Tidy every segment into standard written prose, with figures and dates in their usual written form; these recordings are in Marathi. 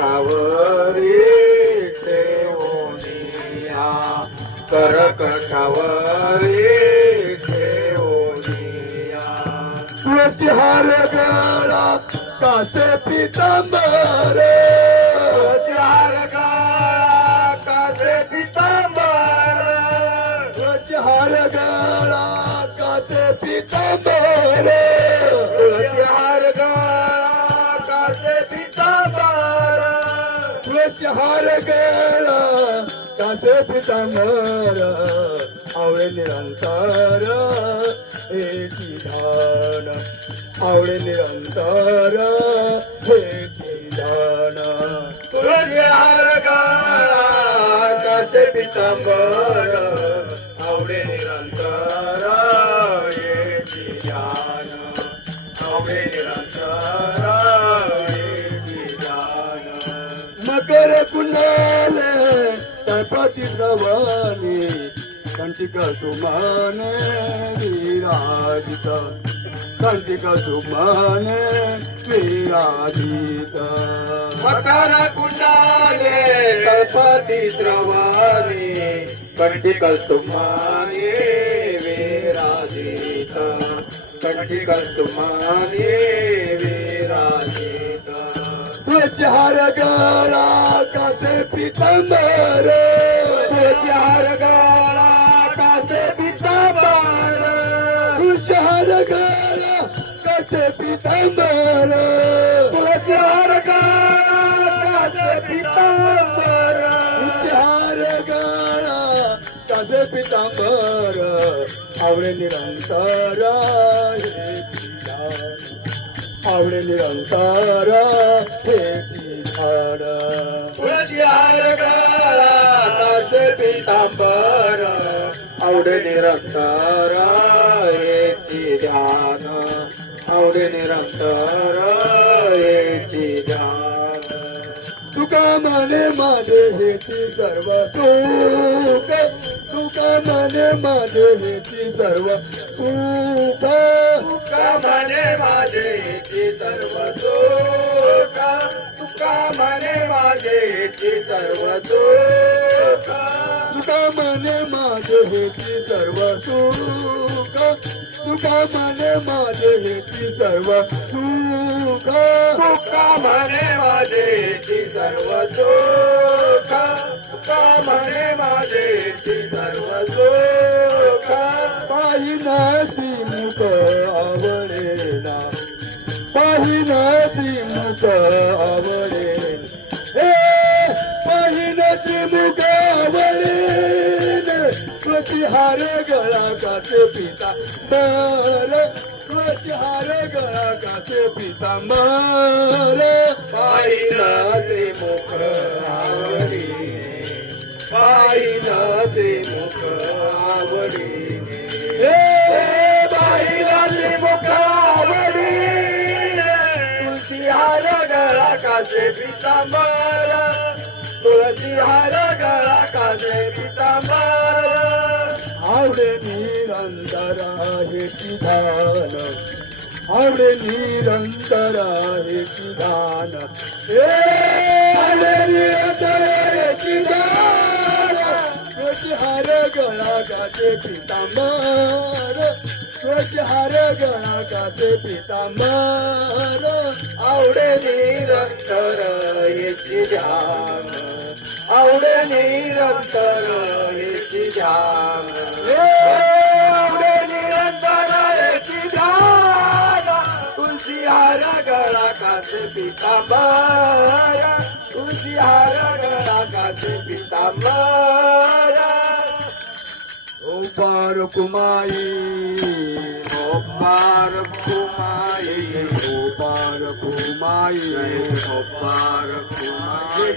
कर्कटावरी ठेवोनिया कर्कटावरी ठेवोनिया तुळशी हार गळा कासे पितांबर तुळशी हार गळा कासे पितांबर तुळशी हार गळा कासे पितांबर तुळशी हार गळा कासे पितांबर तुळशी हार गळा कासे पितांबर आवळे निरंतर हेची ध्यान आवळे निरंतर हेची ध्यान तुळशी हार गळा कासे पितांबर आवडे निरंतर येची ध्यान आवडे निरंतर येची ध्यान मकर कुंडले तळपती सवानी कंटिका सुमाने विराजित कंटिका सुमाने विराजित मकर कुंडाले तळपती स्रवानी कंटिक सुमाने विराजित कंटिक सुमाने विराजित तुळशी हार गळा कासे पितांबर तुळशी हार गळा कासे पितांबर तुळशी हार गळा कासे पितांबर तुळशी हार गळा कासे पितांबर तुळशी हार गळा कासे पितांबर आवळे निरंतर हेची ध्यान आवळे निरंतर हेची ध्यान तुळशी हार गळा कासे पितांबर आवडे निरंतर येची ध्यान आवडे निरंतर येची ध्यान तुका मने माझे हेची सर्व सुख तुका मने माझे हेची सर्व सुख तुका म्हणे माझे येची सर्व सुख तुका म्हणे माझे येची सर्व सुख तुका मने माझे हेची सर्व सुख तुका मने माझे हेची सर्व सुख तुका म्हणे माझे येची सर्व सुख तुका म्हणे माझे येची सर्व सुख पाहिनासी मुख आवडेना पाहिनासी मुख आवडेन हे पाहिनासी मुख आवडेन तुळशी हार गळा कासे पितांबर तुळशी हार गळा कासे पितांबर पाहिना त्रिमुख आवडीने पाहिना त्रिमुख आवडीने हे पाहिना त्रिमुख आवडीने तुळशी हार गळा कासे पितांबर तुळशी हार गळा कासे पितांबर आवडे निरंतर हेची ध्यान आवडे निरंतर हेची ध्यान हे आवडे निरंतर हेची ध्यान तुळशी हार गळा कासे पितांबर तुळशी हार गळा कासे पितांबर आवडे निरंतर येची ध्यान आवडे निरंतर येची ध्यान आवडे निरंतर येची ध्यान तुळशी हार गळा कासे पितांबर तुळशी हार गळा कासे पितांबर ओ पार कुमाई ओ पार कुमाई ओ पार कुमाई ओ पार कुमाई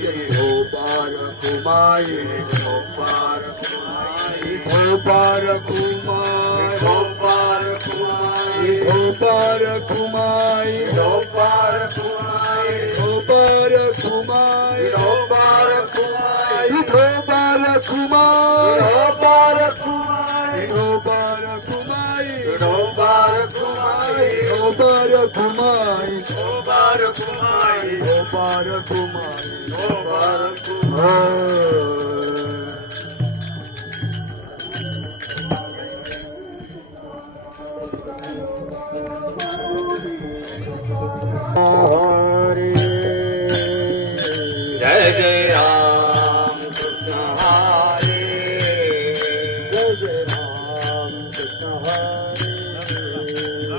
ओ पार कुमाई ओ पार कुमाई ओ पार कुमाई ओ पार कुमाई ओ पार कुमाई ओ पार कुमाई ओ पार कुमाई ओ पार कुमाई ओ पार कुमाई ओ पार कुमाई ओ पार कुमाई ओ पार कुमाई ओ गोपार कुमाई गोपार कुमाई गोपार कुमाई गोपार कुमाई हरे जय जय राम कृष्ण हरे जय जय राम कृष्ण हरे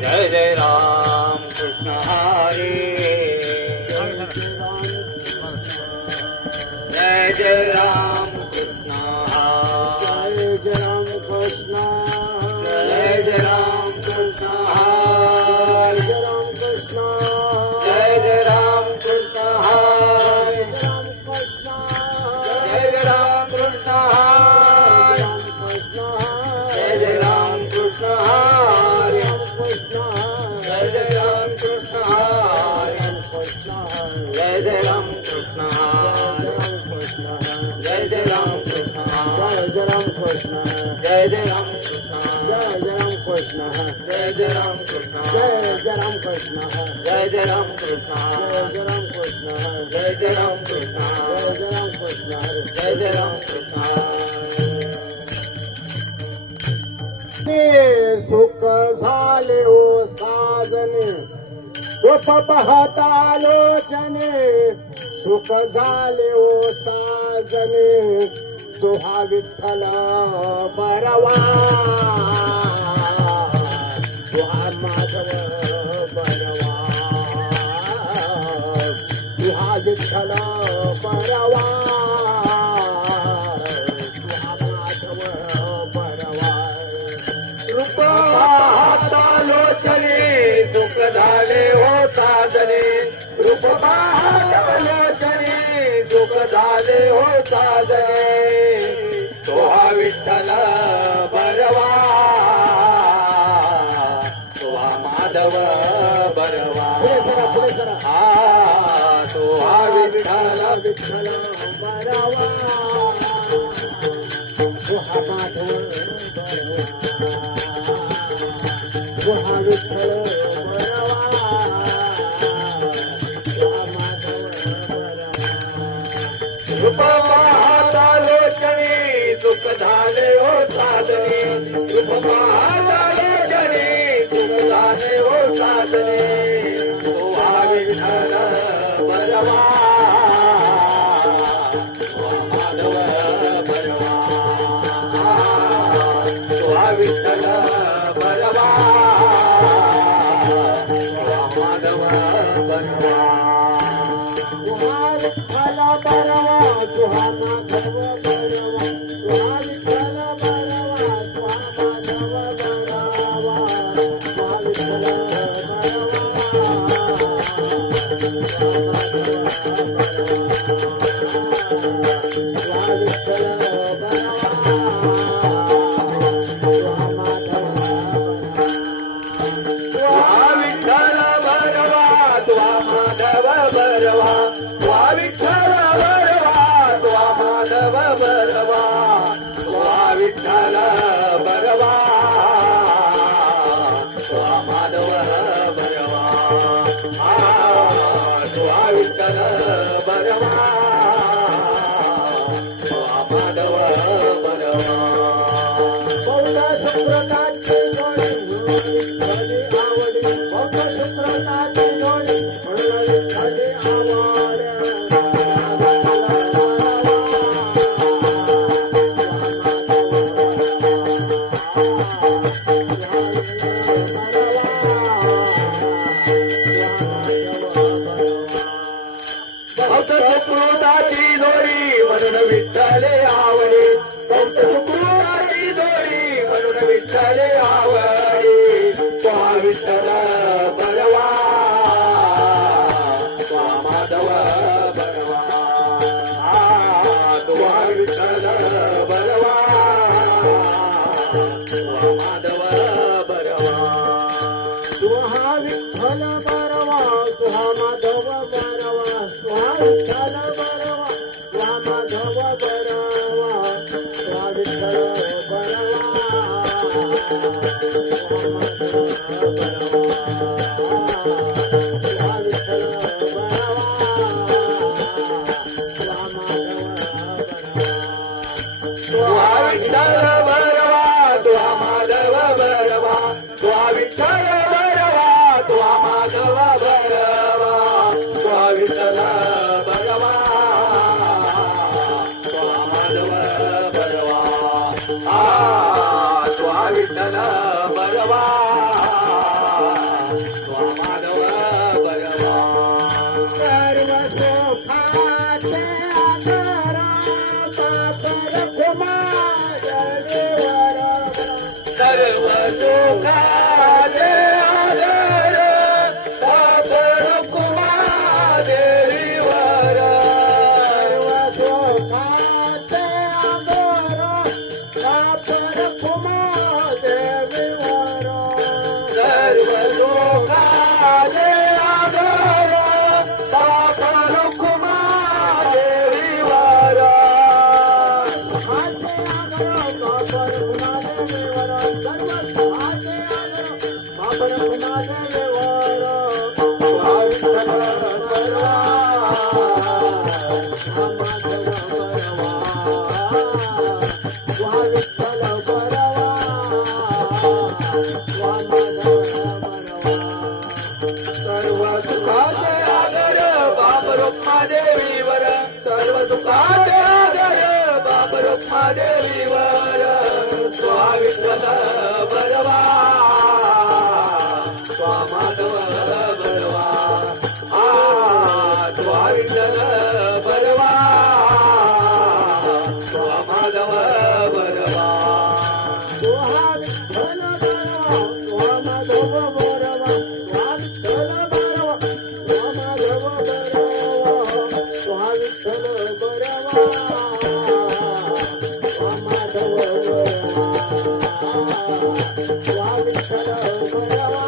जय जय राम कृष्ण हरे जय जय राम कृष्ण हरे जय राम कृष्ण जय जय राम कृष्ण हरे जय राम कृष्ण जय जय राम कृष्ण हरे जय जय राम कृष्ण हरे जय जय राम कृष्ण हरे जय जय राम कृष्ण हरे जय जय राम कृष्ण हरे जय राम कृष्ण जय जय राम कृष्ण हरे जय राम कृष्ण जय जय राम कृष्ण जय राम कृष्ण जय जय राम कृष्ण जय राम कृष्ण जय जय राम कृष्ण जय राम कृष्ण जय जय राम कृष्ण सुख झाले हो साजने रूप पाहता लोचने सुख झाले हो साजने तुहा विठ्ठल बरवा तुहा माधव बरवा तुहा विठ्ठल बरवा तुहा माधव बरवा रूप पाहता लोचने सुख झाले हो साजने रूप पाहता लोचने सुख झाले हो साजने तो हा विठ्ठल बरवा तो हा माधव बरवा पुढे सरा पुढे सरा हा तो हा विठ्ठल विठ्ठल बरवा तुहा माधव तुहा विठ्ठल बरवा तुहा माधव बरवा रूप पाहता लोचने सुख झाले हो साधने रूप पाहता लोचने सुख झाले हो साधने तो हा विठ्ठल बरवा तो हा माधव बरवा तो हा विठ्ठल बरवा तो हा माधव बरवा तुहा विठ्ठल बरवा तुहा माधव बरवा तुहा विठ्ठल बरवा तुहा माधव बरवा तुहा विठ्ठल तुहा विठ्ठल बरवा तुहा माधव तुहा विठ्ठल बरवा तुहा माधव बरवा तुहा विठ्ठल बरवा तुहा माधव बरवा तुहा विठ्ठल बरवा तुहा माधव बरवा तुहा विठ्ठल बरवा तुहा माधव बरवा बौद्ध शुक्रताची जोडी कधी आवडी बौद्ध शुक्रताची जोडी म्हणून कधी आवड भक्त सुकृताची जोडी म्हणून विठ्ठले आवडे भक्त सुकृताची जोडी म्हणून विठ्ठले आवडे तुहा विठ्ठल बरवा तुहा माधव बरवा तुहा विठ्ठल बरवा तुहा माधव बरवा तुहा विठ्ठल बरवा तुहा माधव बरवा तुहा विठ्ठल बरवा तुहा माधव बरवा तुहा विठ्ठल बरवा तुहा माधव बरवा रखमादेवर तुहा विठ्ठल बरवा तुहा विठ्ठल बरवा सर्व सुखाचे आदर बाप रुक्मादेवीवर सर्व सुखाचे आदर बाप रुक्मादेवीवर तुहा विठ्ठल बरवा तुहा माधव बरवा तुहा विठ्ठल बरवा तुहा माधव बरवा तुहा विठ्ठल बरवा तुहा माधव बरवा तुहा विठ्ठल बरवा तुहा माधव बरवा तुहा विठ्ठल बरवा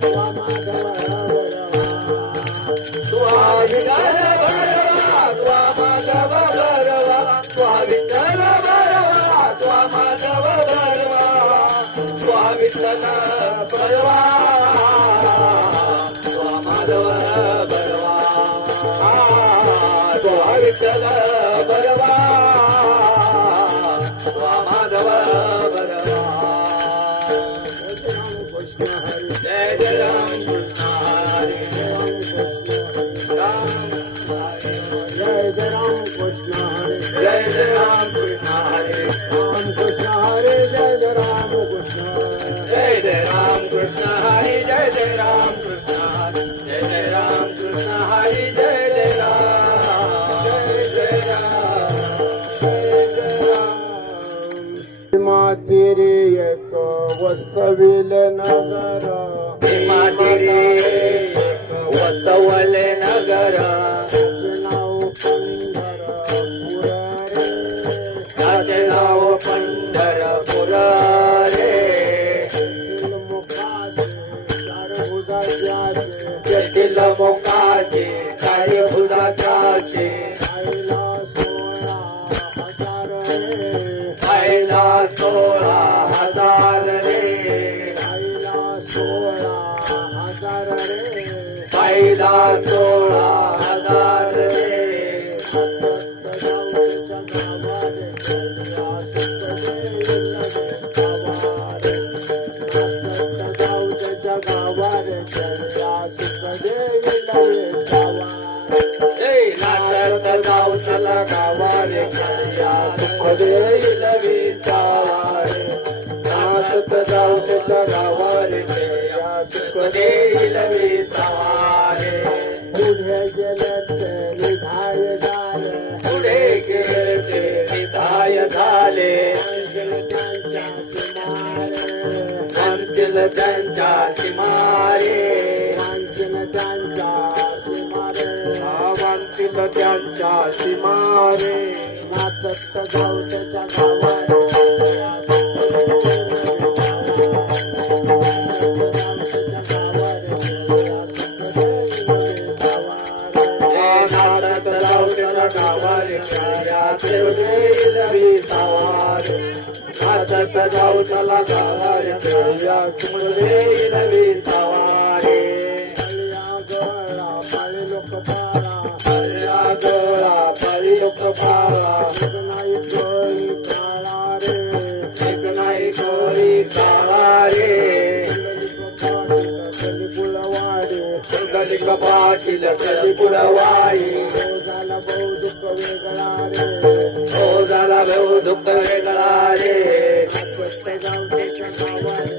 तुहा माधव बरवा तुहा विठ्ठल बरवा तुहा माधव बरवा तुहा विठ्ठल बरवा तुहा माधव बरवा तुहा विठ्ठल बरवा तुहा माधव बरवा तुहा विठ्ठल बरवा तुहा माधव बरवा तुहा विठ्ठल बरवा तुहा माधव बरवा जय जय राम कृष्ण हरी जय जय राम कृष्ण हरी जय जय राम कृष्ण हरी राम कृष्ण हरी राम कृष्ण हरी जय जय राम कृष्ण हरी जय जय राम कृष्ण हरी जय जय राम जय राम मातिरी एक वसविल नगर मातिरे वसवल नगर त्याचे नाव पंढरपूर रे जटिल मुखाचे काही भुजाचे आईला 16,000 रे आईला 16,000 रे नाचत जाऊ चला गावारे या सुख देईल विसावारे नाचत जाऊ चला गावारे या सुख देईल विसावारे पुढे गेले ते निधाय झाले पुढे गेले ते निधाय झाले म्हणतील त्यांच्या सीमारे वांचन त्यांच्या सीमारे म्हणतील त्यांच्या सीमारे नाचत जाऊ त्याच्या गावात नाचत जाऊ त्याच्या गावारे देईल विसावारे नाचत जाऊ त्याला गावारे देईल विसावारे पाळी लोक पाळा गोळा पाळी लोक पाळा नाही कोळी काळा रे एक नाही कोळी काळा रे कुळवाडे गलिक पाटील कधी पुरवाई झाला बहु दुःख वेगळा रे हो झाला भाऊ दुःख वेगळा रे जाऊ त्याच्या गावारे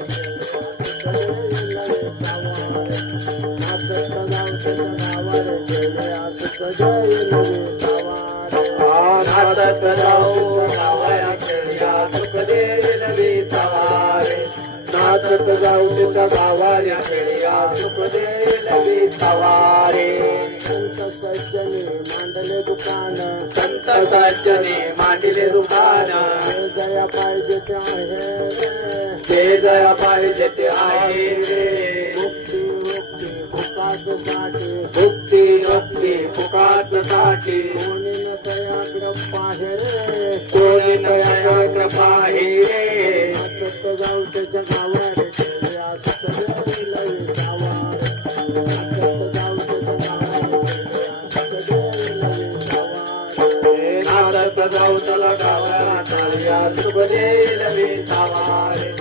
नाचत जाऊ गावाया खेळ्या सुख देईल विसावारे नाचत जाऊ तिच्या गावाया खेळ्या सुख देईल विसावारे सज्जने मांडले दुकान संत सज्जने मांडले दुकान जया पाहिजे ते आहे रे जे जया पाहिजे ते आहे रे मुक्ती मुक्ती फुकाटसाठी मुक्ती मुक्ती फुकाट साठी कोणी न तयाग्र पाहे रे कोणी नया कृपा रे नाचत जाऊ त्याच्या गावारे जाऊतला गावा चालया सुख देईल विसावा रे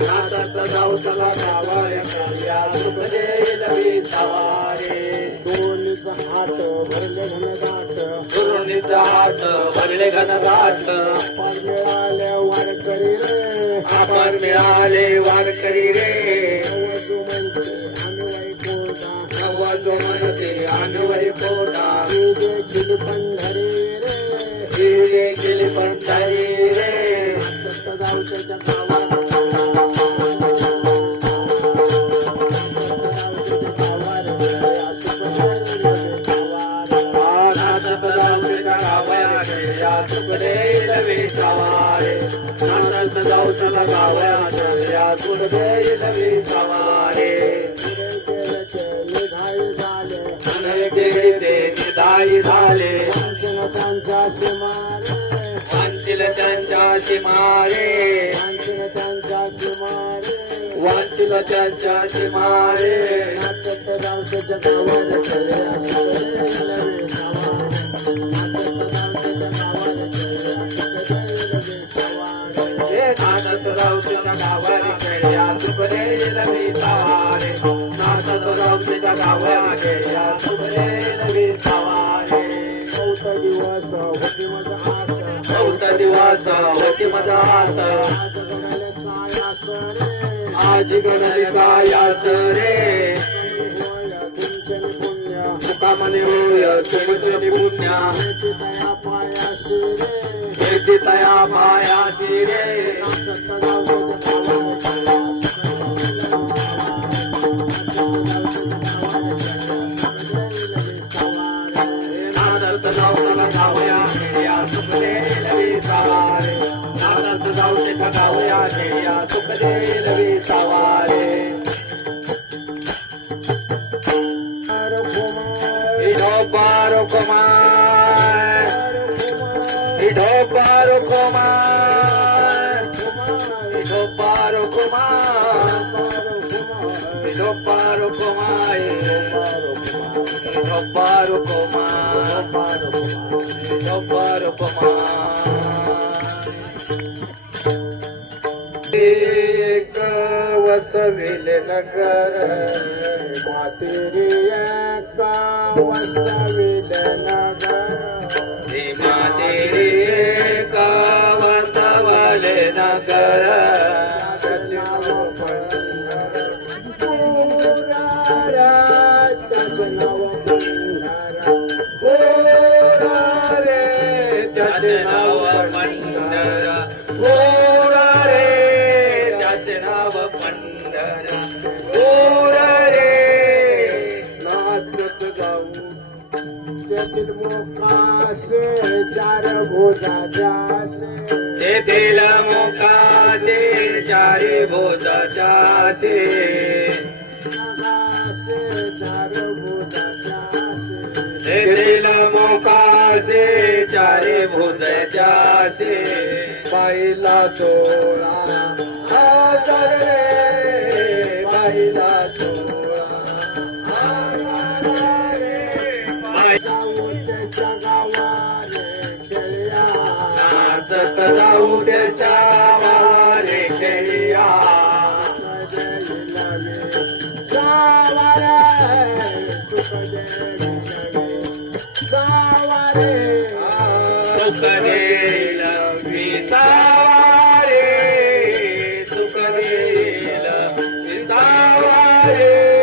नाचात जाऊतला गावा चालया सुख देईल विसावा रे दोन्हीचा हात भरले घनदाट गुरुनीचा हात भरले घनदाट आपण मिळाले वारकरी रे आपण मिळाले वारकरी रे नवजो म्हणते आम्ही वैकुंठा नवजो म्हणते अन्वय कोटा हे देखील पंढरी रे हे देखील पंढरी रे सदावच्या गावात जाऊतला गावा चालया सुख देईल विसावा रे निधाई झाले वांचिल त्यांच्याशी मारे वांचिल त्यांच्याशी मारे नाचत रावतीच्या गावाने खेळ्या सुख देईल विसावा रे नाचत रावतीच्या गावाने खेळ्या सुख देईल विसावा रे चौथा दिवस होती माझा आस आज गणलिका यास रे मुकामने होय तुमचे पुण्या येते तया पायासी रे नादत जाऊतला गावया खेळ्या सुख देईल विसावा रे नादत जाऊच्या गावया खेळ्या सुख देईल विसावा रे इडो कुमार इडो पारो कुमार इडो पारो कुमार इडो पारो कुमार इडो पारो कुमार इडो पारो कुमार एक वसविल नगर मातेरी एक वसविल नगर तेरे कावतवले नगर त्याचे नाव पंढर गोरा रे त्याचे नाव पंढर गोरा रे नाचत जाऊ त्यातील मोकासे चार भोजाचे तेथील मुखाचे चारी भोजाचे चार भोजाचे तेथील मुखाचे चारी भोजाचे बाईला चोळा आदर रे बाईला चोळा आदर रे जाऊच्या गावाने खेळ्या नाचत जाऊड्याच्या वारे खेळ्या सुख देईल विसावा रे सुख देईल विसावा रे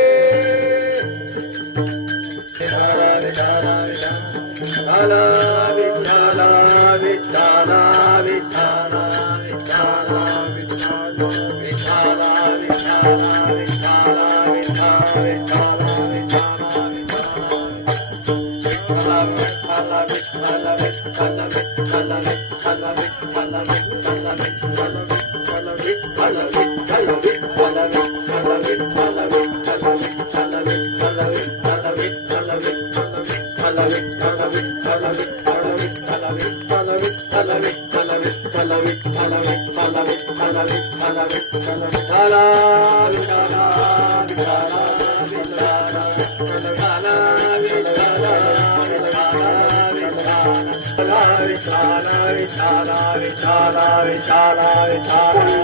विठाला विठाला विठाला विठाला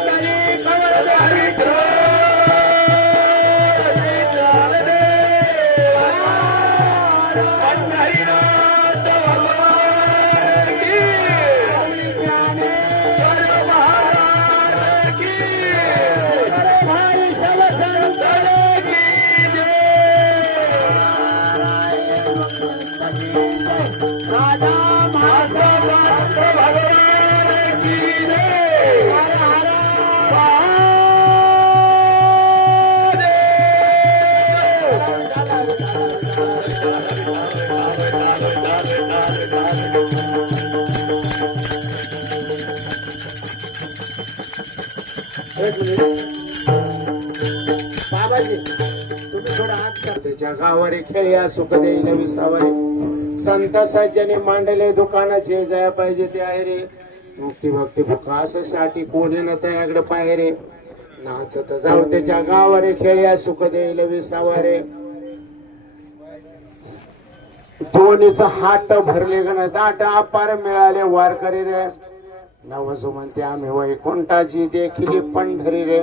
बाबाजी तुम्ही थोडा हात करते जगावरे खेळ्या सुख देईल विसावरे संत सज्जने मांडले दुकानाचे जया पाहिजे ते आहे रे मुक्ती भक्ती भुकास साठी कोणी न त्याकडे पाहे रे नाचत जाऊ त्याच्या गावारे खेळ्या सुख देईल विसावरे दोन्हीच हाट भरले गण दाट अपार मिळाले वारकरी रे नवसो म्हणते आम्ही वैकुंठाची देखील पंढरी रे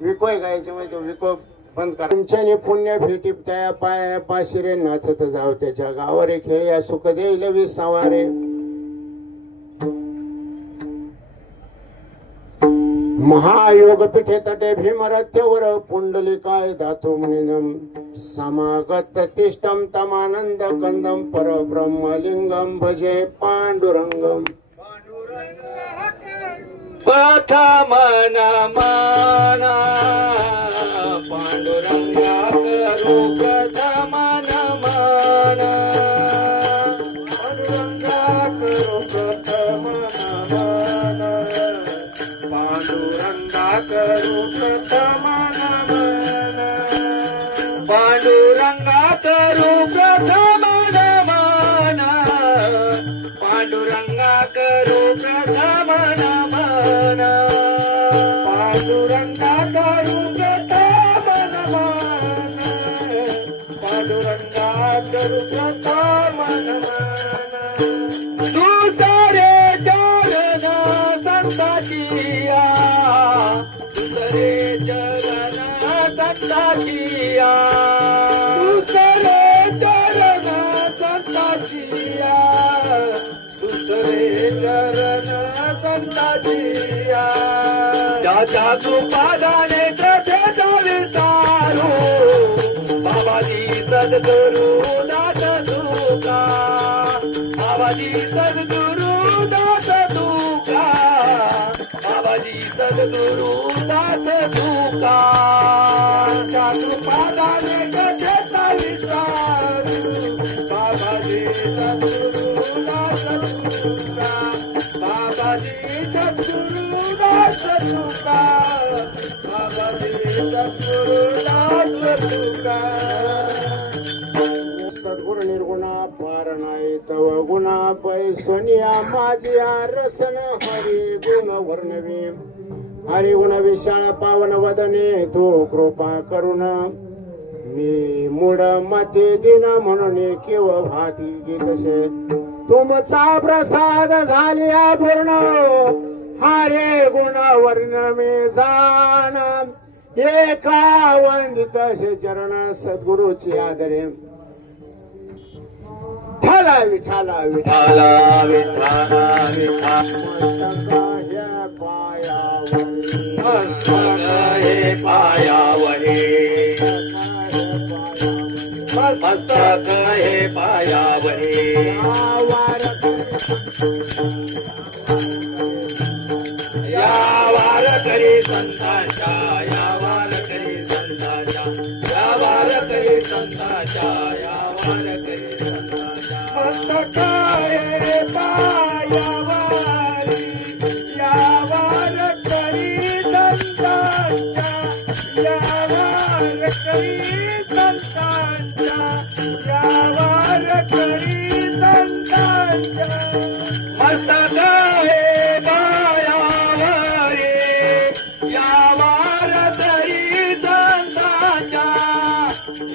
विकोय गायचे म्हणजे विको बंद करा तुमच्याने पुण्य भेटी त्या पाया पाशी रे नाचत जाऊ त्याच्या गावारे खेळ्या सुख देईल विसावारे महायोग पिठे तटे भीमरथ्यवर पुंडलिकाय धातू मुनिनम समागत तिष्ठम तमानंद कंदम परब्रह्मलिंगम भजे पांडुरंगम प्रथम नमना पांडुरंगा करू प्रथम नमना पांडुरंगा करू प्रथम नमन पांडुरंगा करू प्रथम नमन पांडुरंगा करू प्रथम नमना पांडुरंगा करू प्रथम नमना पांडुरंगा करू प्रथम नमन पांडुरंगा करू प्रथम नमन दुसरे चरण संताचिया दुसरे चरण संताचिया दुसरे चरण संताचिया दुसरे चरण संताचिया ज्याच्या कृपादाने कथेचा विस्तारू बाबाजी सद्गुरु दास तुका बाबाजी सद्गुरु दास तुका बाबाजी सद्गुरु दास तुका कृपादाने कथेचा विस्तारू बाबाजी सद्गुरुदास तुका बाबाजी सद्गुरुदास तुका बाबाजी सद्गुरुदास तुका सद्गुरु निर्गुणा पार नाही तव गुणा पैसोनिया माझिया रसन हरी गुण वर्णवी हरी गुण विशाळ पावन वदने तो कृपा करुण मी मूड मते दिन म्हणून केव भाती गीतसे तुमचा प्रसाद झाल्या पूर्ण हरे गुण वर्ण मी जाण एका वंदित चरण सद्गुरुची आदरे ठाला विठाला विठाला विठाला हे पायावरी मस्तक हे पायावरी या वारकरी संतांच्या या वारकरी संतांच्या या वारकरी संतांच्या या वारकरी संतांच्या मस्तक हे पायावरी या वारकरी संतांच्या या वारकरी संतांच्या या वारकरी संतांच्या मस्तक हे पायावरी या वारकरी संतांच्या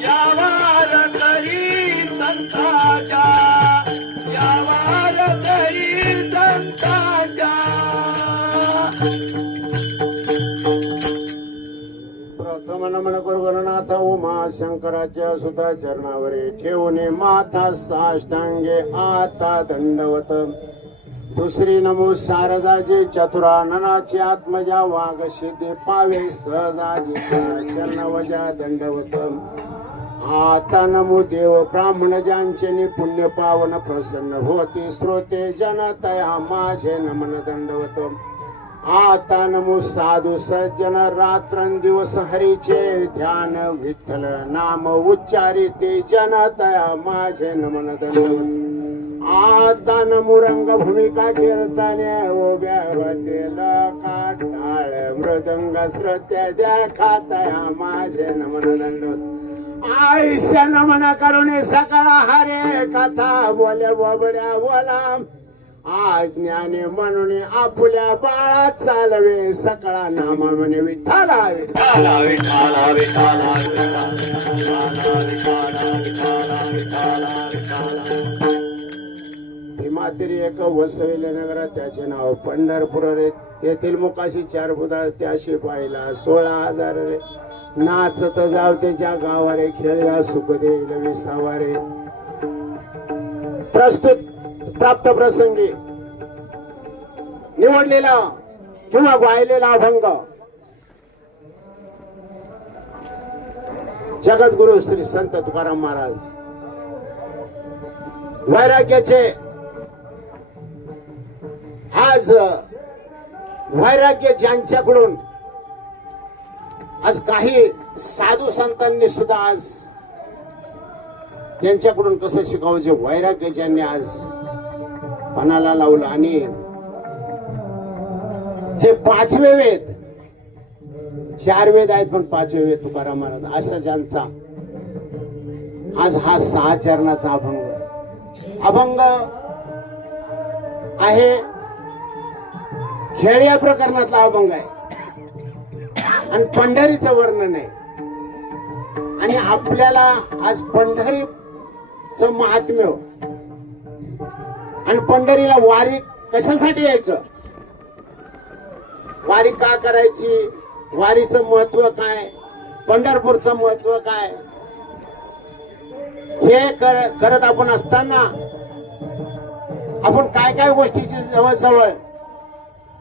या वारकरी संतांच्या या वारकरी संतांच्या नमन करू गणनाथ उमा शंकराच्या सुद्धा चरणावरी ठेवून माथा साष्टांगे आता दंडवत. दुसरी नमो शारदाजी चतुराननाची आत्मजा वाघ सिद्धी पावे सहजाजी चरणवजा दंडवत. आता नमो देव ब्राह्मण ज्यांचे पुण्य पावन प्रसन्न होती श्रोते जनतया माझे नमन दंडवत. आता नमो साधू सज्जन रात्रंदिवस हरीचे ध्यान विठ्ठल नाम उच्चारिते जनतया माझे नमन दंडवत. आता नमो रंग भूमिका कीर्तने उभ्या होतील काटाळ मृदंग श्रोत्या द्या खातया माझे नमन दंडवत. आयुष्य नमन करुणे सकाळ हरे कथा बोले बोबड्या बोला आज्ञाने म्हणून आपुल्या बाळा चालवे सकळा नामा म्हणे विठ्ठला विठ्ठला विठ्ठला विठ्ठला विठ्ठला. भीमातिरी एक वसविले नगर त्याचे नाव पंढरपूर रे. येथील मुकाशी 4 बुधा त्याशी पाहिला 16,000 रे. नाचत जाव त्याच्या गावारे खेळ्या सुख देईल विसावारे. प्रस्तुत प्राप्त प्रसंगी निवडलेला किंवा गायलेला अभंग जगद्गुरु श्री संत तुकाराम महाराज. वैराग्याचे आज वैराग्य ज्यांच्याकडून आज काही साधू संतांनी सुद्धा आज त्यांच्याकडून कसं शिकावं जे वैराग्य ज्यांनी आज पणाला लावलं. आणि जे 5वे वेद 4 वेद आहेत पण 5वे वेद तुकाराम महाराज असं ज्यांचा आज हा 6 चरणाचा अभंग आहे. खेळ्या प्रकरणातला अभंग आहे आणि पंढरीचं वर्णन आहे. आणि आपल्याला आज पंढरीचं महात्म्य आणि पंढरीला वारी कशासाठी यायचं, वारी का करायची, वारीचं महत्व काय, पंढरपूरचं महत्व काय, हे करत आपण असताना आपण काय काय गोष्टीची जवळ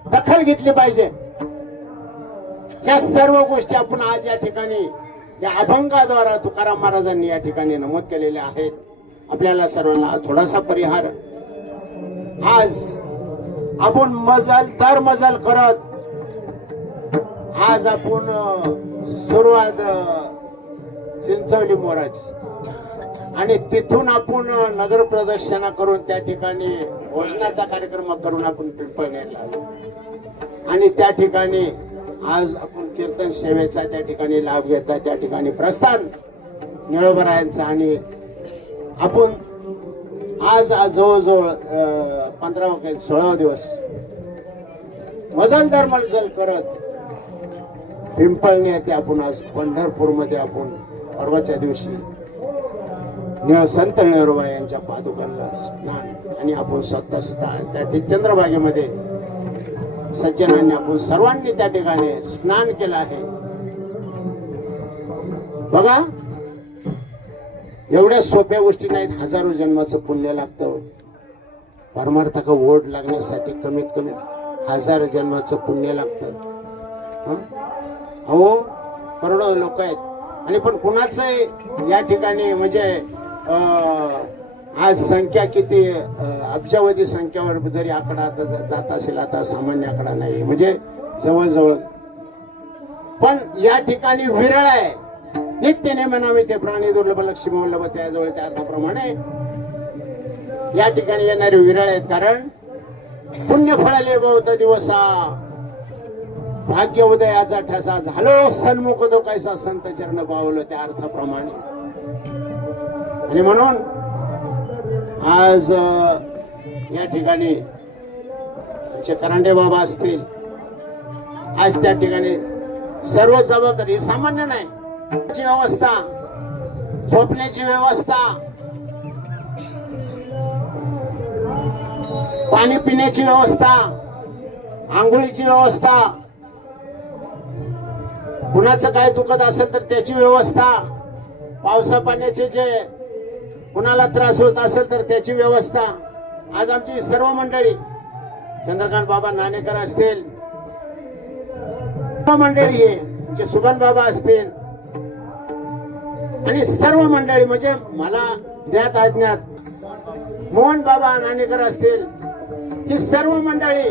दखल घेतली पाहिजे. या सर्व गोष्टी आपण आज या ठिकाणी या अभंगाद्वारा तुकाराम महाराजांनी या ठिकाणी नमूद केलेल्या आहेत. आपल्याला सर्वांना थोडासा परिहार आज आपण मजल दर मजल करत आज आपण सुरुवात चिंचवली मोराची आणि तिथून आपण नगर प्रदक्षिणा करून त्या ठिकाणी भोजनाचा कार्यक्रम करून आपण पिंपळनेरला आलो. आणि त्या ठिकाणी आज आपण कीर्तन सेवेचा त्या ठिकाणी लाभ घेता त्या ठिकाणी प्रस्थान निळोबरायांचा. आणि आपण आज जवळजवळ 16 दिवस मजल दर मजल करत पिंपळनेर ते आपण आज पंढरपूरमध्ये आपण परवाच्या दिवशी संत निळोबा यांच्या पादुकांना स्नान आणि आपण स्वतः त्या चंद्रभागेमध्ये सज्जनांनी आपण सर्वांनी त्या ठिकाणी स्नान केलं आहे. बघा एवढ्या सोप्या गोष्टी नाहीत. हजारो जन्माचं पुण्य लागतं. परमार्थाक ओढ लागण्यासाठी कमीत कमी 1000 जन्माचं पुण्य लागतं. हो करोडो लोक आहेत आणि पण कुणाचं या ठिकाणी म्हणजे आज संख्या किती अब्जावधी संख्यावर जरी आकडा जात असेल आता सामान्य आकडा नाही म्हणजे जवळजवळ. पण या ठिकाणी विरळ आहे. नित्यने म्हणावे ते प्राणी दुर्लभ लक्ष्मी वल्लभ त्याजवळ त्या अर्थाप्रमाणे या ठिकाणी येणारे विरळ आहेत. कारण पुण्य फळले बहुत दिवसा भाग्य उदयाचा ठसा झालो सन्मुख तो कैसा संत चरण पावलो त्या अर्थाप्रमाणे. आणि म्हणून आज या ठिकाणी करांडे बाबा असतील आज त्या ठिकाणी सर्व जबाबदारी सामान्य नाही. व्यवस्था, झोपण्याची व्यवस्था, पाणी पिण्याची व्यवस्था, आंघोळीची व्यवस्था, कुणाचं काय दुखत असेल तर त्याची व्यवस्था, पावसा पाण्याचे जे कुणाला त्रास होत असेल तर त्याची व्यवस्था. आज आमची सर्व मंडळी, चंद्रकांत बाबा नाणेकर असतील, सर्व मंडळी आहे, आमचे सुगन बाबा असतील आणि सर्व मंडळी म्हणजे मला ज्ञात अज्ञात मोहन बाबा नाणेकर असतील, ही सर्व मंडळी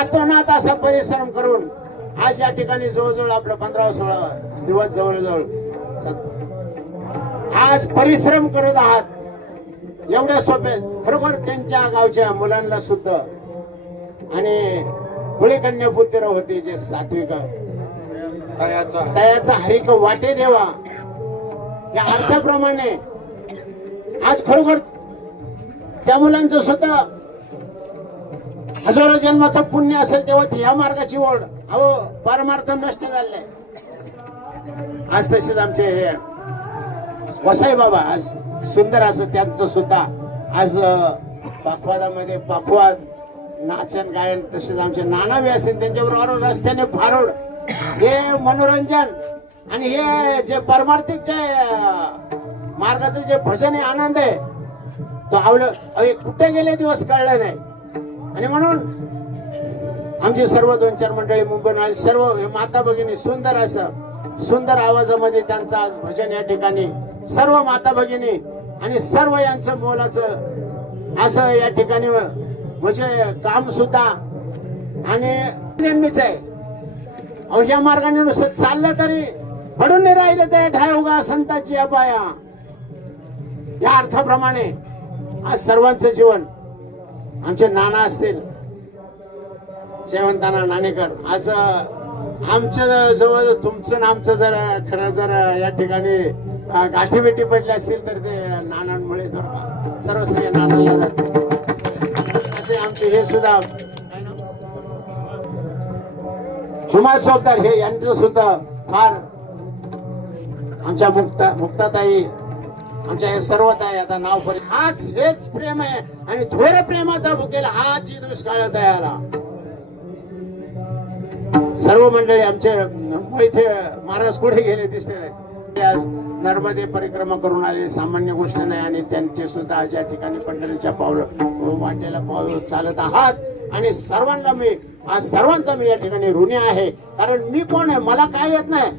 आतोनात असा परिश्रम करून आज या ठिकाणी जवळजवळ आपलं 15-16 दिवस जवळजवळ आज परिश्रम करत आहात. एवढ्या सोपे खरोखर त्यांच्या गावच्या मुलांना सुद्धा आणि मुळे कन्या पुत्र होते जे सात्विक तयाचा हरिक वाटे देवा या अर्थाप्रमाणे आज खरोखर त्या मुलांचं सुद्धा हजारो जन्माचं पुण्य असेल तेव्हा या मार्गाची ओढ अहो पारमार्थ नष्ट झालेला आहे. आज तसेच आमचे हे वसाई बाबा आज सुंदर असं त्यांचं सुद्धा आज पाखवादामध्ये पाखवाद नाचन गायन, तसेच आमचे नानावे असेल त्यांच्याबरोबर रस्त्याने फारोड हे मनोरंजन आणि हे जे परमार्थिक जे मार्गाचं जे भजन आहे, आनंद आहे तो आवलं कुठे गेले दिवस कळले नाही. आणि म्हणून आमची सर्व 2-4 मंडळी मुंबईहून आली, सर्व माता भगिनी सुंदर असं सुंदर आवाजामध्ये त्यांचं आज भजन या ठिकाणी सर्व माता भगिनी आणि सर्व यांचं मोलाचं असं या ठिकाणी म्हणजे काम सुद्धा आणि नेहमीच आहे. अहो या मार्गाने नुसतं चाललं तरी पडून नाही राहिलं ते ढायोगा संताची अपाया या अर्थाप्रमाणे आज सर्वांचं जीवन. आमचे नाना असतील जयवंताना नाणेकर, आज आमच्या जवळ तुमचं आणि आमचं जर खरं जर या ठिकाणी गाठीभेटी पडली असतील तर ते नानांमुळे सर्व श्रेय नानाला जाते. असे आमचे हे सुद्धा कुमार सोबदार हे यांचं सुद्धा फार आमच्या मुक्ताताई आमच्या हे सर्व ताई आता नाव हाच हेच प्रेम आहे आणि थोर प्रेमाचा भुकेला हाच दुष्काळ दयाला. सर्व मंडळी आमचे इथे महाराज कुठे गेले दिसते आज नर्मदे परिक्रमा करून आले, सामान्य गोष्ट नाही. आणि त्यांचे सुद्धा आज या ठिकाणी पंढरीच्या वाटेला पाऊल चालत आहात आणि सर्वांना मी आज सर्वांचा मी या ठिकाणी ऋणी आहे. कारण मी कोण आहे, मला काय येत नाही.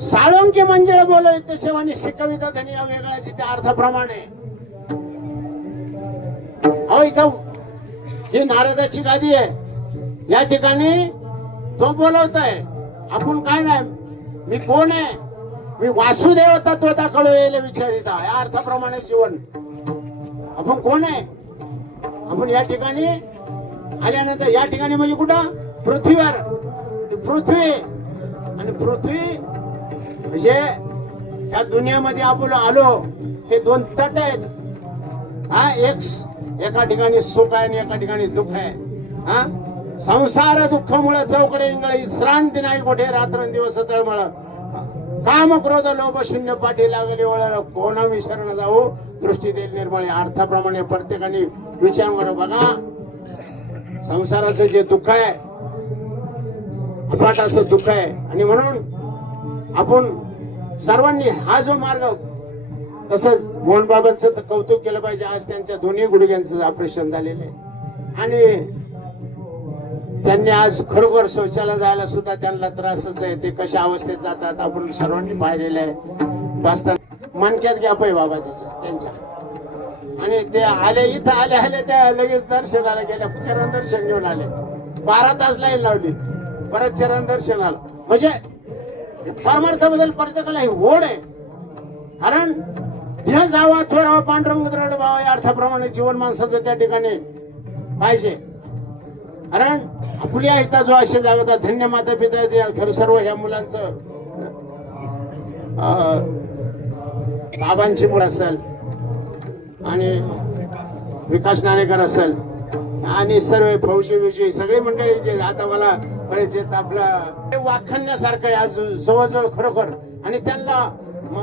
साळुंकी मंजिळ बोलविते सेवानी शिकविता धनी वेगळ्याची त्या अर्थाप्रमाणे अहो इथं ही नारदाची गादी आहे, या ठिकाणी तो बोलवतोय. आपण काय नाही, मी कोण आहे, मी वासुदेव तत्वता कळवेल विचारिता या अर्थाप्रमाणे जीवन. आपण कोण आहे, आपण या ठिकाणी आल्यानंतर या ठिकाणी म्हणजे कुठं पृथ्वीवर, पृथ्वी आणि पृथ्वी म्हणजे या दुनियामध्ये आपण आलो हे 2 तट आहेत. हा एका ठिकाणी सुख आहे आणि एका ठिकाणी दुःख आहे. हा संसार दुःखामुळे चौकडे इंगळे श्रांती नाही कुठे रात्रंदिवस तळमळ काम क्रोध लोभ शून्य पाठी लागले वळ कोणा विसरण जाऊ दृष्टी देईल निर्मळे. अर्थाप्रमाणे प्रत्येकाने विचार करा बघा, संसाराचं जे दुःख आहे अफाट असं दुःख आहे. आणि म्हणून आपण सर्वांनी हा जो मार्ग, तसंच मोहन बाबांचं तर कौतुक केलं पाहिजे. आज त्यांच्या दोन्ही गुडघ्यांचं ऑपरेशन झालेलं आहे आणि त्यांनी आज खरोखर शौचालय जायला सुद्धा त्यांना त्रासच आहे. ते कशा अवस्थेत जातात आपण सर्वांनी पाहिलेलं आहे. बसताना मनक्यात गॅप आहे बाबा त्यांच्या. आणि ते आले इथं आले त्या लगेच दर्शनाला गेल्या, चरण दर्शन घेऊन आले. 12 तास लाईन लावली, परत चरण दर्शन आलं. म्हणजे परमार्थाबद्दल प्रत्येकाला ही ओढ आहे. कारण ध्येय जावा थोरावा पांडुरंग दृढ व्हावा या अर्थाप्रमाणे जीवन माणसाचं त्या ठिकाणी पाहिजे. कारण आपली ऐकता जो असे जागता धन्य माता पिता खरं सर्व ह्या मुलांचं बाबांची मुलं असेल आणि विकास नाणेकर असेल आणि सर्व फौजी विजयी सगळी मंडळी जे आता मला परिचित आपलं वाखण्यासारखं आहे आज जवळजवळ खरोखर. आणि त्यांना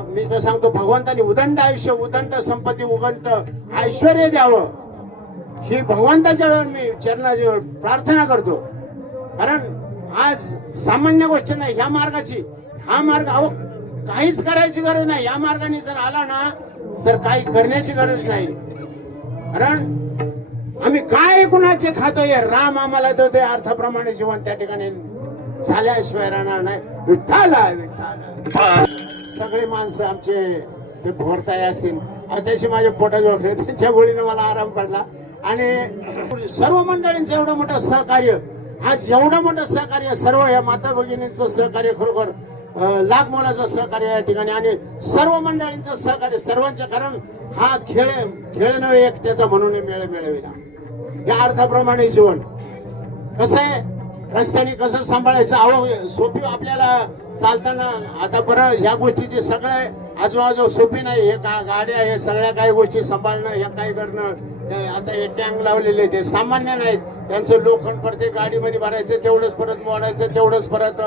मी तर सांगतो भगवंतानी उदंड आयुष्य उदंड संपत्ती उगंट ऐश्वर्य द्यावं ही भगवंताच्या वेळेवर मी चरणाजवळ प्रार्थना करतो. कारण आज सामान्य गोष्ट नाही ह्या मार्गाची. हा मार्ग अहो काहीच करायची गरज नाही. या मार्गाने जर आला ना तर काही करण्याची गरज नाही. कारण आम्ही काय कुणाचे खातोय, राम आम्हाला देतोय अर्थाप्रमाणे जीवन त्या ठिकाणी झाल्याशिवाय राहणार नाही. विठ्ठल विठ्ठल. सगळे माणसं आमचे ते भोरताय असतील त्याशी माझ्या पोटात वगैरे त्यांच्या गोळीनं मला आराम पडला. आणि सर्व मंडळींचं एवढं मोठं सहकार्य, आज एवढं मोठं सहकार्य, सर्व या माता भगिनींचं सहकार्य खरोखर लाख मोलाचं सहकार्य या ठिकाणी. आणि सर्व मंडळींचं सहकार्य सर्वांचं. कारण हा खेळ नव्हे एक त्याचा म्हणून मेळ मिळविला. या अर्थाप्रमाणे जीवन कसं आहे, रस्त्याने कसं सांभाळायचं. अहो सोपी आपल्याला चालताना आता बरं ह्या गोष्टीचे सगळे आजूबाजू सोपी नाही. हे गाड्या हे सगळ्या काही गोष्टी सांभाळणं, हे काय करणं, आता हे टँक लावलेले ते सामान्य नाहीत. त्यांचं लोखंड प्रत्येक गाडीमध्ये भरायचं, तेवढंच परत मोडायचं, तेवढंच परत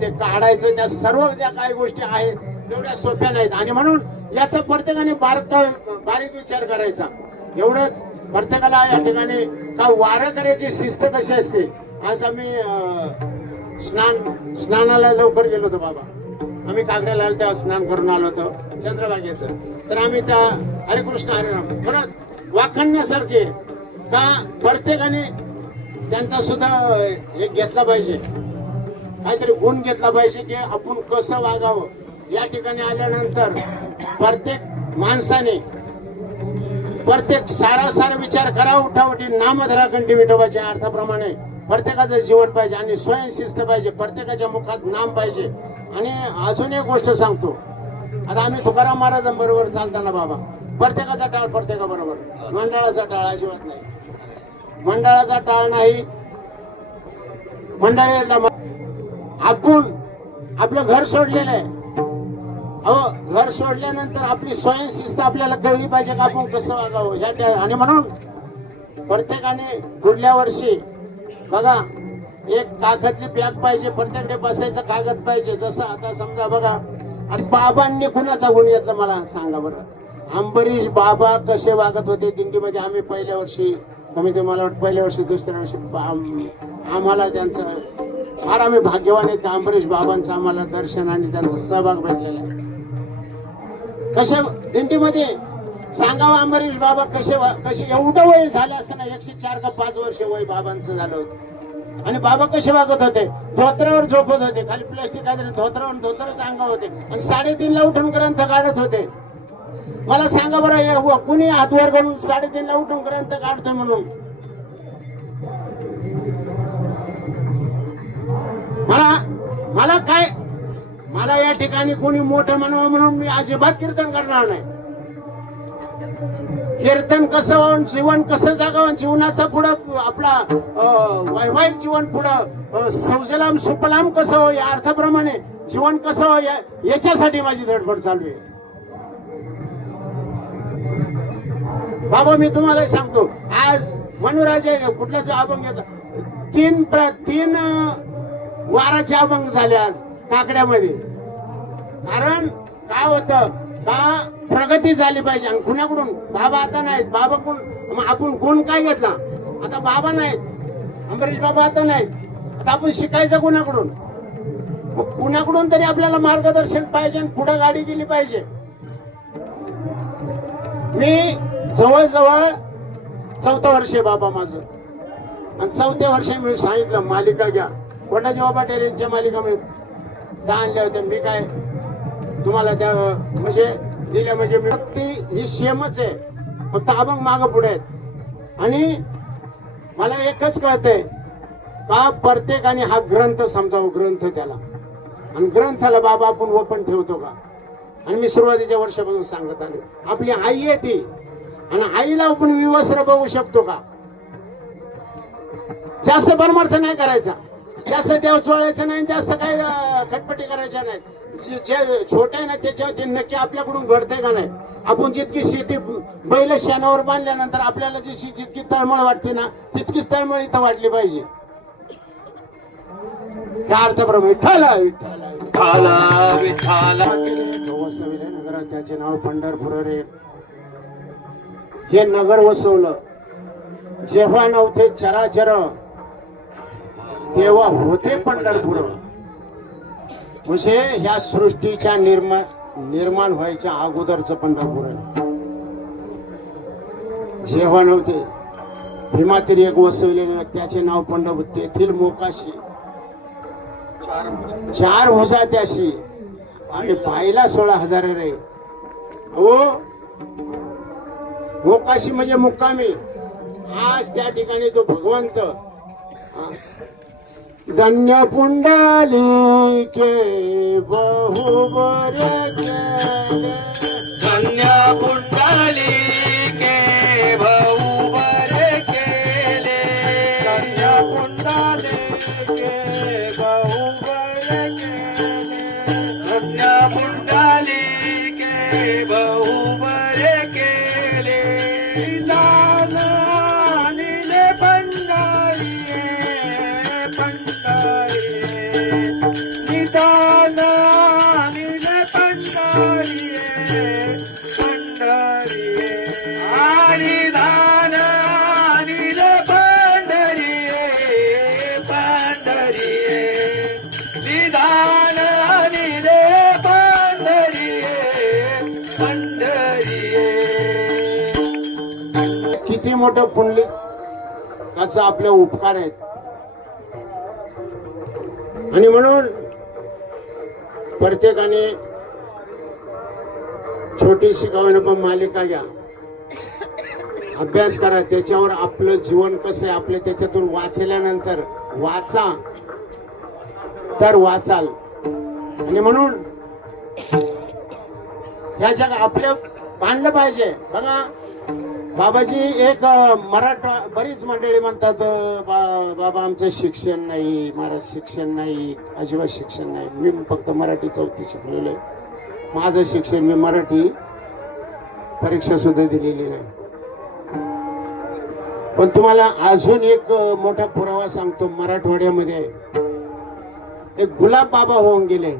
ते काढायचं. त्या सर्व ज्या काही गोष्टी आहेत तेवढ्या सोप्या नाहीत. आणि म्हणून याचा प्रत्येकाने बारीक विचार करायचा. एवढंच प्रत्येकाला या ठिकाणी का वारं करायची शिस्त कशी असते. आज आम्ही स्नानाला लवकर गेलो होतो बाबा. आम्ही कागड्याला आलो तेव्हा स्नान करून आलो होतो चंद्रभागेचं. तर आम्ही त्या हरिकृष्ण हरिराम परत वाखण्यासारखे का प्रत्येकाने त्यांचा सुद्धा हे घेतला पाहिजे, काहीतरी गुण घेतला पाहिजे की आपण कसं वागावं. या ठिकाणी आल्यानंतर प्रत्येक माणसाने प्रत्येक सारासार विचार करा. उठावटी नामधरा कंठी विठोबाच्या अर्थाप्रमाणे प्रत्येकाचं जीवन पाहिजे आणि स्वयंशिस्त पाहिजे. प्रत्येकाच्या मुखात नाम पाहिजे. आणि अजून एक गोष्ट सांगतो. आता आम्ही तुकाराम महाराजांबरोबर चालताना बाबा प्रत्येकाचा टाळ प्रत्येकाबरोबर, मंडळाचा टाळ अजिबात नाही. मंडळाचा टाळ नाही. मंडळाला आपण आपलं घर सोडलेलं आहे. अहो घर सोडल्यानंतर आपली स्वयंशिस्त आपल्याला कळली पाहिजे का आपण कसं वागावं ह्या. आणि म्हणून प्रत्येकाने पुढल्या वर्षी बघा एक कागदली बॅग पाहिजे, प्रत्येकडे बसायचं कागद पाहिजे. जसं आता समजा बघा आता बाबांनी कुणाचा गुण घेतला मला सांगा बरं. अंबरीश बाबा कसे वागत होते दिंडीमध्ये. आम्ही पहिल्या वर्षी कमीत मला वाटतं पहिल्या वर्षी दुसऱ्या वर्षी आम्हाला त्यांचं फार आम्ही भाग्यवान आहेत. अंबरीश बाबांचं आम्हाला दर्शन आणि त्यांचा सहभाग भेटलेला आहे. कसे दिंडीमध्ये सांगावं अंबरीश बाबा कसे एवढं वय झालं असताना 104 का 5 वर्ष वय बाबांचं झालं होतं. आणि बाबा कसे वागत होते, धोत्रावर झोपत होते, खाली प्लास्टिक काहीतरी धोत्राच अंगावर होते आणि 3:30ला उठून ग्रंथ काढत होते. मला सांगा बरं कुणी हातवर करून 3:30ला उठून ग्रंथ काढतोय म्हणून. मला काय मला या ठिकाणी कोणी मोठं म्हणावं म्हणून मी अजिबात कीर्तन करणार नाही. कीर्तन कसं व्हावं, जीवन कसं जगावं, जीवनाचा पुढं आपला वैवाहिक जीवन पुढं सौजलाम सुपलाम कसं हो या अर्थाप्रमाणे जीवन कसं हो याच्यासाठी माझी धडपड चालू आहे. बाबा मी तुम्हाला सांगतो आज मनुराजे कुठला जो अभंग घेतला 3 वाराचे अभंग झाले आज काकड्यामध्ये. कारण काय होतं का प्रगती झाली पाहिजे. आणि कुणाकडून बाबा आता नाहीत. बाबा कोण आपण कोण काय घेतला आता बाबा नाहीत, अंबरीश बाबा आता नाहीत. आता आपण शिकायचं कुणाकडून, मग कुणाकडून तरी आपल्याला मार्गदर्शन पाहिजे आणि पुढे गाडी गेली पाहिजे. मी जवळजवळ 4थं वर्ष आहे बाबा माझं. आणि 4थ्या वर्षी मी सांगितलं मालिका घ्या. कोणाची बाबा टेरेंच्या मालिका मी 10 आणल्या होत्या. मी काय तुम्हाला त्या म्हणजे दिल्या म्हणजे मी ही सेमच आहे, फक्त अभंग मागं पुढे आहेत. आणि मला एकच कळतंय का प्रत्येकाने हा ग्रंथ समजावं. ग्रंथ त्याला आणि ग्रंथाला बाबा आपण ओपन ठेवतो का. आणि मी सुरुवातीच्या वर्षापासून सांगत आलो आपली आई आहे ती, आणि आईला आपण विवस्त्र बघू शकतो का. जास्त परमार्थ नाही करायचा, जास्त देव चोळायचं नाही, जास्त काय खटपटी करायच्या नाही. जे छोटे आहे ना त्याच्यावरती नक्की आपल्याकडून घडतंय का नाही. आपण जितकी शेती बैल शेणावर बांधल्यानंतर आपल्याला जितकी तळमळ वाटते ना तितकीच तळमळ इथं वाटली पाहिजे. त्या अर्थाप्रमाणे नगर त्याचे नाव पंढरपूर रे. हे नगर वसवलं जेव्हा नव्हते चराचर तेव्हा होते पंढरपूर. म्हणजे ह्या सृष्टीच्या निर्माण व्हायच्या अगोदरचं पंढरपूर आहे. जेव्हा नव्हते भीमातीरी एक वसवलेलं त्याचे नाव पंढरपूर. तेथील मोकाशी 4 भुजा त्याशी आणि पाहिला 16,000 रे. हो मोकाशी म्हणजे मुक्कामी. आज त्या ठिकाणी तो भगवंत धन्य पुंडली के बहुबर केले, धन्य पुंडली के बहुबर केले, धन्य पुंडली के बहुबर केले, धन्य पुंडली के बहुबर केले. दान दिले पंढरीये, पंढरीये, निदान दिले पंढरीये, पंढरीये, आणि दान दिले पंढरीये, पंढरीये, निदान दिले पंढरीये, पंढरीये. किती मोठं पुंडलिकाचा आपले उपकार आहेत. आणि म्हणून प्रत्येकाने छोटीशी का होईना पण मालिका घ्या, अभ्यास करा. त्याच्यावर आपलं जीवन कसं आहे आपलं त्याच्यातून वाचल्यानंतर वाचा तर वाचाल. आणि म्हणून ह्या जग आपलं बांधलं पाहिजे. बघा बाबाजी एक मराठा बरीच मंडळी म्हणतात बाबा आमचं शिक्षण नाही, महाराज शिक्षण नाही, अजिबात शिक्षण नाही. मी फक्त मराठी 4थी शिकलेलो आहे. माझं शिक्षण मी मराठी परीक्षा सुद्धा दिलेली नाही. पण तुम्हाला अजून एक मोठा पुरावा सांगतो. मराठवाड्यामध्ये एक गुलाब बाबा होऊन गेले.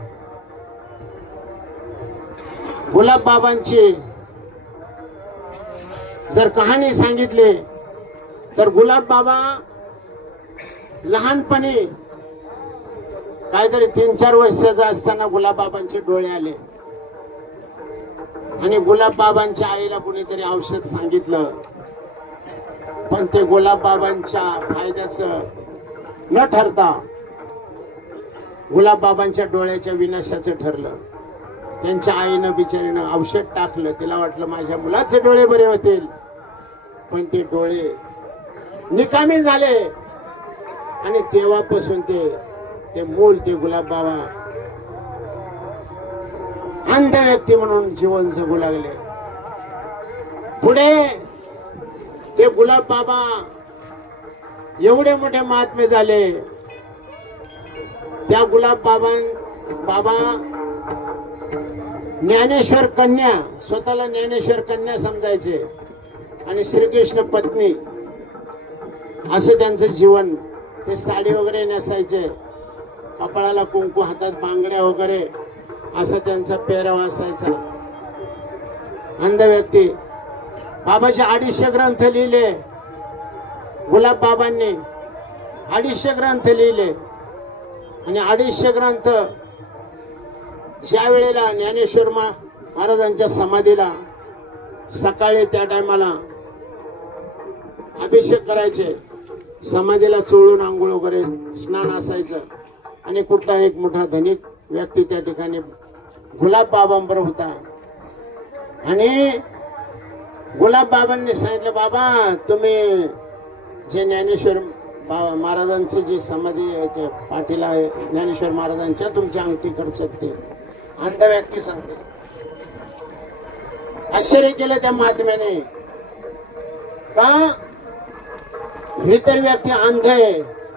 गुलाब बाबांची जर कहाणी सांगितली तर गुलाब बाबा लहानपणी काहीतरी 3-4 वर्षाचा असताना गुलाब बाबांचे डोळे आले आणि गुलाब बाबांच्या आईला कुणीतरी औषध सांगितलं. पण ते गुलाब बाबांच्या फायद्याचं न ठरता गुलाब बाबांच्या डोळ्याच्या विनाशाचं ठरलं. त्यांच्या आईनं बिचारीनं औषध टाकलं. तिला वाटलं माझ्या मुलाचे डोळे बरे होतील, पण ते डोळे निकामी झाले. आणि तेव्हापासून ते मूल ते गुलाब बाबा अंध व्यक्ती म्हणून जीवन जगू लागले. पुढे ते गुलाब बाबा एवढे मोठे महात्मे झाले. त्या गुलाब बाबा ज्ञानेश्वर कन्या, स्वतःला ज्ञानेश्वर कन्या समजायचे आणि श्रीकृष्ण पत्नी असे त्यांचं जीवन. ते साडी वगैरे नेसायचे, कपाळाला कुंकू, हातात बांगड्या वगैरे असं त्यांचा पेहराव असायचा. अंध व्यक्ती. बाबाचे 250 ग्रंथ लिहिले गुलाब बाबांनी. 250 ग्रंथ लिहिले आणि 250 ग्रंथ ज्या वेळेला ज्ञानेश्वर महाराजांच्या समाधीला सकाळी त्या टायमाला अभिषेक करायचे, समाधीला चोळून आंघोळ वगैरे स्नान असायचं. आणि कुठला एक मोठा धनिक व्यक्ती त्या ठिकाणी गुलाब बाबांबरोबर होता. आणि गुलाब बाबांनी सांगितलं, बाबा तुम्ही जे ज्ञानेश्वर महाराजांचं जी समाधी आहे ते पाठीला आहे ज्ञानेश्वर महाराजांच्या, तुमची अंगठी करू शकते. अंध व्यक्ती सांगते. आश्चर्य केलं त्या महात्म्याने. का ही तर व्यक्ती अंध आहे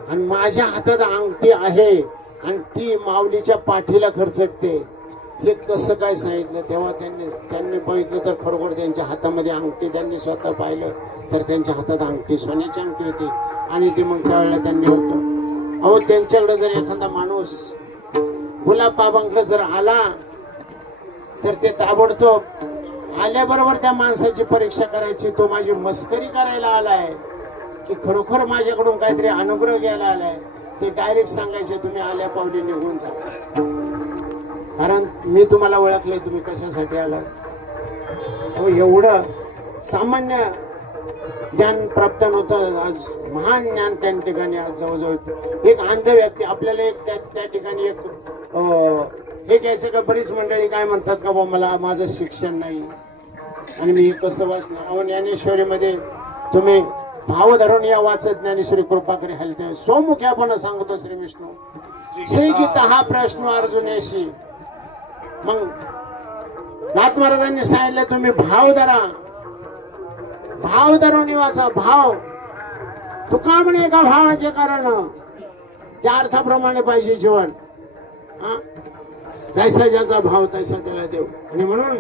आणि माझ्या हातात अंगठी आहे आणि ती माऊलीच्या पाठीला खरचटते, हे कसं काय सांगितलं. तेव्हा त्यांनी बघितलं तर खरोखर त्यांच्या हातामध्ये अंगठी. त्यांनी स्वतः पाहिलं तर त्यांच्या हातात अंगठी, सोन्याची अंगठी होती. आणि ती मग त्यावेळेला त्यांनी होतो. अहो त्यांच्याकडे जर एखादा माणूस गुलाब बाबांकडे जर आला तर ते ताबडतोब आल्याबरोबर त्या माणसाची परीक्षा करायची. तो माझी मस्करी करायला आलाय की खरोखर माझ्याकडून काहीतरी अनुग्रह घ्यायला आलाय. ते डायरेक्ट सांगायचे तुम्ही आल्या पावली निघून जा, कारण मी तुम्हाला ओळखलंय तुम्ही कशासाठी आला. हो, एवढं सामान्य ज्ञान प्राप्त नव्हतं, आज महान ज्ञान त्या ठिकाणी आज जवळजवळ एक अंध व्यक्ती आपल्याला एक त्या ठिकाणी एक हे घ्यायचं का. बरीच मंडळी काय म्हणतात का, बाबा मला माझं शिक्षण नाही आणि मी कसं वाचणार. अहो, ज्ञानेश्वरीमध्ये तुम्ही भाव धरून या वाचत ज्ञानेश्वरी कृपा करी हलते सोमुख्यापणा सांगतो श्री विष्णू. श्री गीता हा प्रश्न अर्जुनेशी. मग नाथ महाराजांनी सांगितलं तुम्ही भाव धरा, भाव धरून वाचा. भाव तुका म्हणे का भावाचे कारण त्या अर्थाप्रमाणे पाहिजे जीवन. जैसा ज्याचा भाव तैसा त्याला देव. आणि म्हणून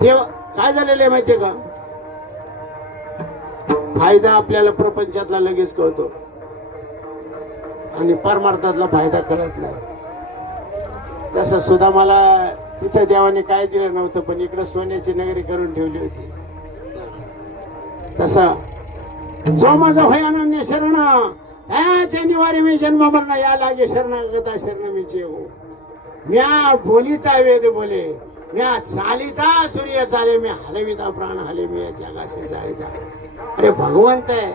देव काय झालेलं आहे माहितीये का, फायदा आपल्याला प्रपंचातला लगेच कळतो आणि परमार्थातला फायदा कळत नाही. तसं सुद्धा मला तिथं देवाने काय दिलं नव्हतं, पण इकडे सोन्याची नगरी करून ठेवली होती. तसा जो माझा होय अनन्य शरण त्याचे निवारी मी जन्म मरण या लागे शरणागता शरण मी जेव. म्या बोलिता वेद बोले, म्या चालिता सूर्य चाले, मी हलविता प्राण हले, मी या जगाशी जाळीता. अरे भगवंत आहे,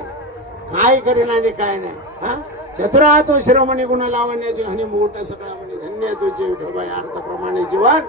काय करेन आणि काय नाही. हा चतुरा तो शिरोमणी गुण लावण्याची घाणी मोठ सगळा म्हणे धन्य तुझे विठोबा. अर्थाप्रमाणे जीवन